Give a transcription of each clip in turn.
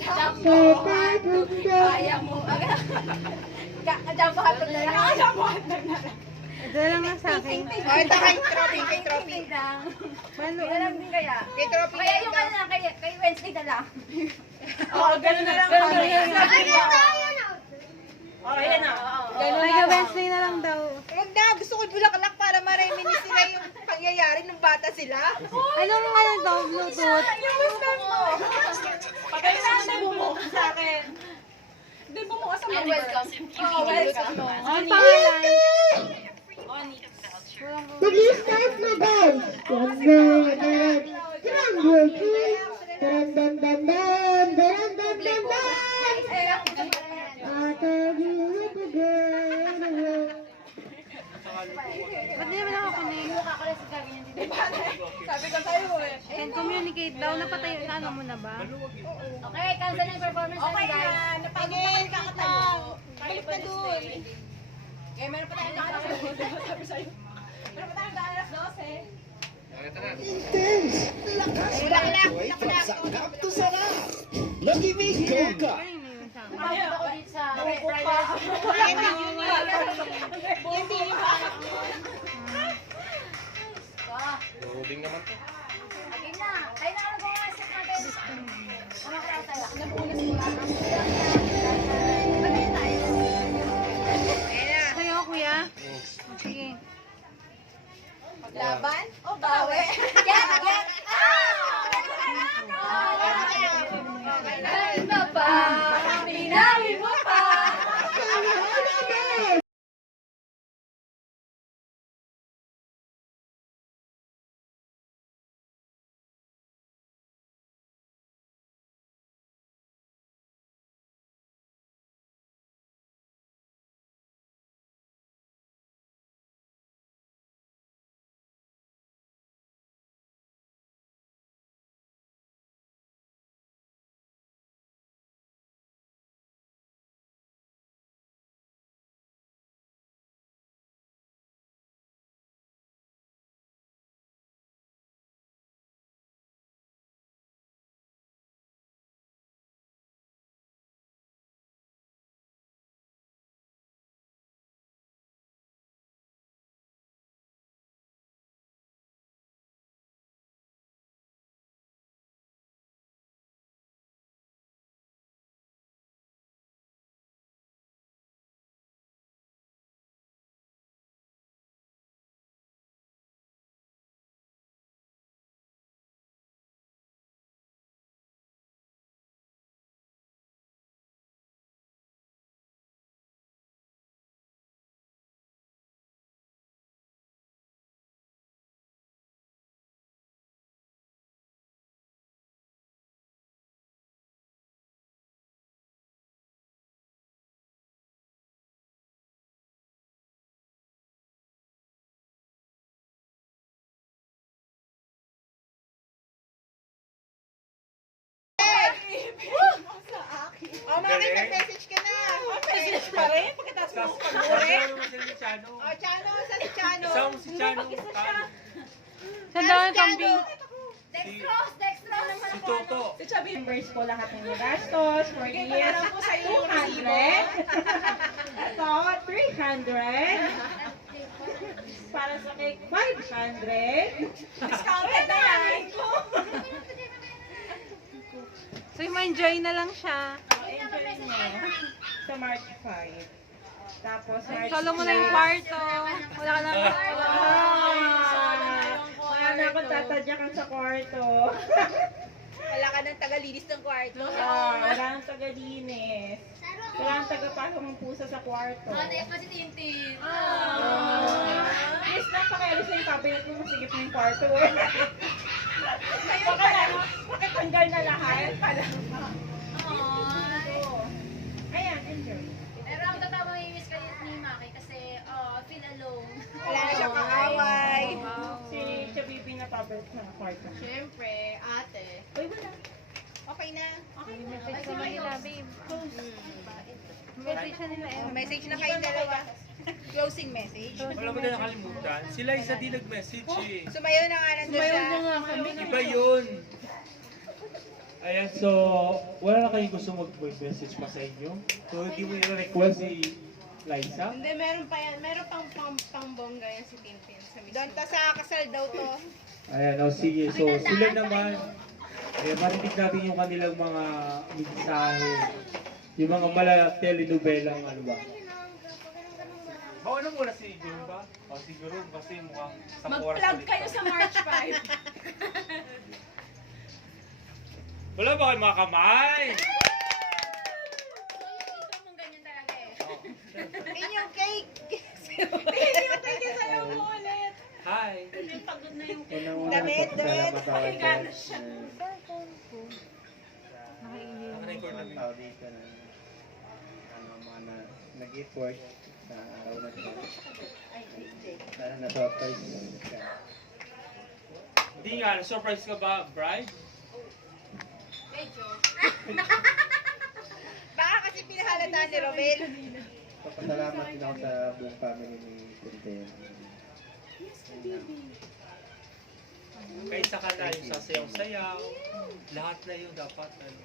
Jumbo hotdog. Kaya mo. Jumbo hotdog na lang. Jumbo hotdog na lang. Ito lang nga sa akin. Oh, ito kay trophy, kay trophy. Malo. Kaya lang din kaya. Kay trophy. Kaya yung ano lang, kay Wednesday na lang. Oo, gano'n na lang. Okay, yan na. Ay, ka Wednesday na lang daw. Huwag na, gusto ko bulaklak para mareminis sila yung pangyayari ng bata sila. Anong ano daw, Bluetooth? Yung Muslim mo. Pagkain na bumuka sa akin. Hindi bumuka sa mga welcome. Oo, welcome. Ang pangalan? Mag-i-start na guys! Triangle kiss! Taran-dan-dan-dan! Taran-dan-dan-dan! Atagilid again! Ba't di naman ako kunig? Sabi ko sa'yo eh. Can communicate daw. Napatay ka ano mo na ba? Okay, cancel na yung performance natin guys. Okay na, napagod ka kakatayo. Balik na dun. Okay, meron pa tayong alas 12. Sabi sa'yo. Meron pa tayong alas 12. Intense! Lakas ng joy pagsakap to sarap! Nag-ibig ka! Ano yun sa akin? Pagod ako dito sa Friday. Loading naman to. Okay na. Tayo na ako nag-umasok natin. Ano kaya tayo? Nag-unas mo lang. Patayin tayo. Sa'yo, kuya? Sige. Laban o bawi? Get! Galing ba pa? Pinawi mo pa! Oh, bakit nag-message ka na? Message pa rin? Pagkatapos mo pag-uri? Oh, Chano, sa si Chano. Isang si Chano. Saan daw ang kambing? Dextrose! Si Toto. Si Chubby members ko lahat ng gastos for is 200. Ito, 300. Para sa cake, 500. Discounted na yan. So, ma-enjoy na lang siya. Enjoy nyo. Sa March 5. Tapos March Solo mo na yung kwarto. Wala ka na. Wala na akong tatadyakan sa kwarto. Wala ka ng tagalinis ng kwarto. Wala nang taga-linis. Wala nang taga-pasok ng pusa sa kwarto. pa si Tintin. Yes, napakalis na yung cabinet mo, masigip na yung kwarto. Pakatanggal na lahat. Ayan, enjoy. Pero ang tatawa yung kayo ni Maki kasi feel alone. Wala na siyang kaaway. Si Chabibi na papalit na kwarto. Siyempre, ate. Uy, wala. Okay na. Message sa Manila, babe. Message na nila eh. Message na kayo dalawa. Closing message. Wala mo na nakalimutan. Sila isa din nag-message eh. Sumayaw na nga nandun siya. Iba yun. Ayan, so, wala na kayong gusto mag-message pa sa inyo? So, hindi mo i-request si Liza? Hindi, meron pa yan. Meron pang bongga yan si Tintin. Doon ta sa kasal daw to. Ayan, sige. So, sila naman, marinig natin yung kanilang mga mensahe. Yung mga telenovelang ano ba? Ano muna si Jerome ba? O si Jerome kasi mukhang sa oras Mag-plug kayo sa March 5. Wala ba kayong mga kamay? Mong ganyan talaga eh. Inyong cake! Yung thank you sa'yo mo ulit. Hi! Pagod na yung Unang-una, Damit, nagpapasalamat ako Ay, gano'n sa siya. Naka-record natin. tao dito na mga nag-effort sa araw na ito. Sana na-surprise siya. Hindi nga, surprise ka ba, bride? Medyo. Baka kasi pinahalata ni Romel. Papasalamat din ako sa buong family ni Tintin. Kaysa ka na yung sasayaw-sayaw. Lahat na yun dapat. Ano.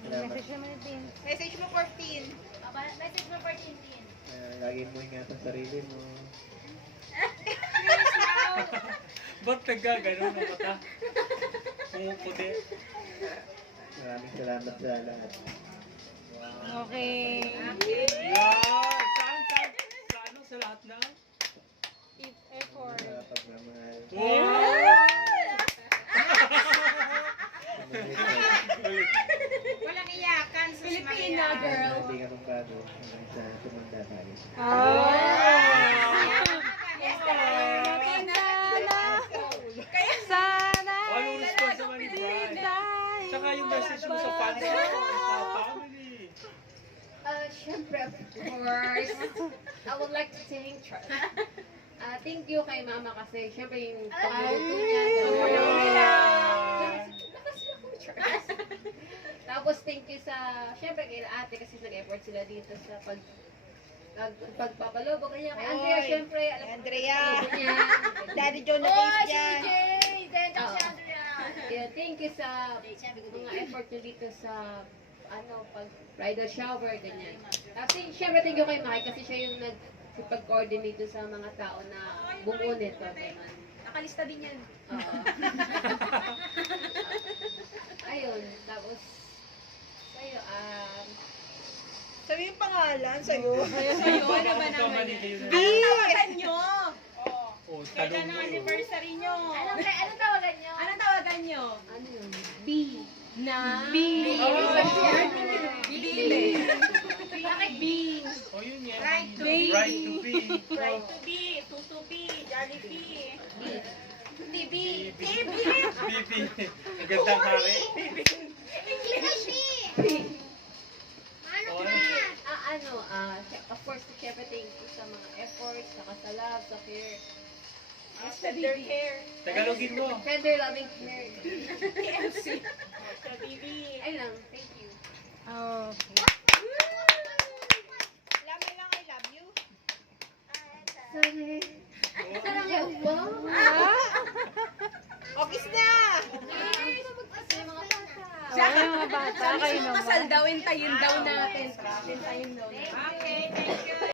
Salamat. Message naman ni Tin. Message mo 14. Message mo for Tintin. Lagi mo ingatan sarili mo. Ba't nagkaganon ang mata? Pumuputi. Maraming salamat sa lahat. Okay. Wow! Saan? Sa ano? Sa lahat na? Effort. Sa pagmamahal. Wow! Walang iyakan sa Filipina, girl. Hindi ka nung bago hanggang sa tumanda tayo. Sana Anong response naman ni bride? Tsaka yung message mo sa fans mo, sa family. Syempre, of course, I would like to thank you kay Mama kasi syempre yung pagluluto niya. Tapos thank you sa, syempre kay ate kasi nag-effort sila dito sa pagpapalobo. Kanya kay Andrea, Oy, syempre, alam ko Andrea. pagpapalobo niya. Daddy John na Oh, case si yan. Jay! Then, ako si Andrea. Yeah, thank you sa mga effort nyo dito sa pag bridal shower, ganyan. Tapos syempre thank you kay Mike kasi siya yung nag-coordinate dito sa mga tao na bumuo nito. Ganun. Nakalista din yan. Oo. Ayun, tapos sa'yo, Sabi yung pangalan sa'yo. Sa'yo, ano ba naman Kamali yan? kayo na. Anong tawagan nyo? Oh, Kailan tanong ang mo. anniversary nyo? Anong tawagan nyo? Anong tawagan nyo? ano yun? B. Na? B. Bili. Bakit B? Oh, yun yan. Right to be. Right to be. Right to be, to be, Jollibee. TV. Bibi. Ang gandang hari. Oh, Of course, syempre thank you sa mga efforts, saka sa love, sa care. Tender care. Tagalogin mo. Tender loving care. TFC. Sa TV. Ayun lang, thank you. Okay. Lamay lang, I love you. Sarang yan ba? Office na! Yung mga bata. Ay, mga bata. Kayo naman. Kasal daw, hintayin daw natin. Hintayin daw natin. Okay, thank you.